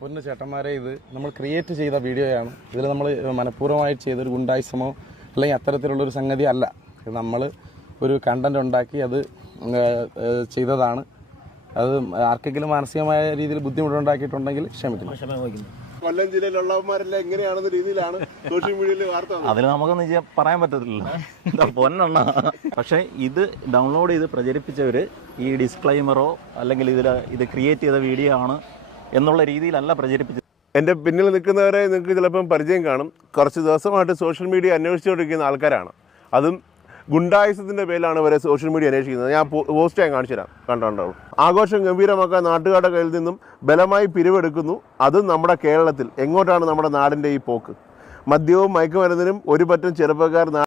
പൊന്നു ചേട്ടന്മാരെ, ഇത് നമ്മൾ ക്രിയേറ്റ് ചെയ്ത വീഡിയോയാണ്. ഇതിൽ നമ്മൾ മനഃപൂർവ്വമായി ചെയ്തൊരു ഗുണ്ടായിസമോ അല്ലെങ്കിൽ അത്തരത്തിലുള്ളൊരു സംഗതി അല്ല. നമ്മൾ ഒരു കണ്ടന്റ് ഉണ്ടാക്കി അത് ചെയ്തതാണ്. അത് ആർക്കെങ്കിലും മാനസികമായ രീതിയിൽ ബുദ്ധിമുട്ടുണ്ടാക്കിയിട്ടുണ്ടെങ്കിൽ ക്ഷമിക്കുന്നു. കൊല്ലം ജില്ലയിലുള്ളവന്മാരെല്ലാം എങ്ങനെയാണെന്ന രീതിയിലാണ് സോഷ്യൽ മീഡിയയിൽ വാർത്ത. അതിന് നമുക്കൊന്നും പറയാൻ പറ്റത്തില്ലല്ലോ, പൊന്നെണ്ണ. പക്ഷെ ഇത് ഡൗൺലോഡ് ചെയ്ത് പ്രചരിപ്പിച്ചവര് ഈ ഡിസ്ക്ലൈമറോ അല്ലെങ്കിൽ ഇത് ക്രിയേറ്റ് ചെയ്ത വീഡിയോ ആണ് എന്നുള്ള രീതിയിലല്ല പ്രചരിപ്പിച്ചത്. എൻ്റെ പിന്നിൽ നിൽക്കുന്നവരെ നിങ്ങൾക്ക് ചിലപ്പം പരിചയം കാണും. കുറച്ച് ദിവസമായിട്ട് സോഷ്യൽ മീഡിയ അന്വേഷിച്ചുകൊണ്ടിരിക്കുന്ന ആൾക്കാരാണ്. അതും ഗുണ്ടായുസത്തിൻ്റെ പേരിലാണ് ഇവരെ സോഷ്യൽ മീഡിയ അന്വേഷിക്കുന്നത്. ഞാൻ പോസ്റ്റ് ഞാൻ കാണിച്ചു തരാം, കണ്ടുണ്ടാവും. ആഘോഷം ഗംഭീരമാക്കാൻ നാട്ടുകാരുടെ കയ്യിൽ നിന്നും ബലമായി പിരിവെടുക്കുന്നു. അതും നമ്മുടെ കേരളത്തിൽ. എങ്ങോട്ടാണ് നമ്മുടെ നാടിൻ്റെ ഈ പോക്ക്? മദ്യവും മയക്കുമരുന്നിനും ഒരു പറ്റം ചെറുപ്പക്കാർ